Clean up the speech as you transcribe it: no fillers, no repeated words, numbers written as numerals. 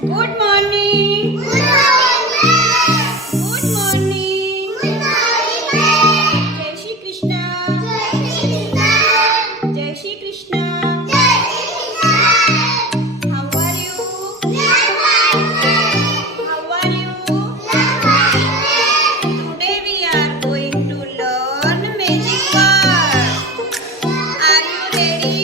Good morning. Good morning. Jai Shri Krishna. Jai Shri Krishna. How are you? How are you? Today we are going to learn magic word. Are you ready?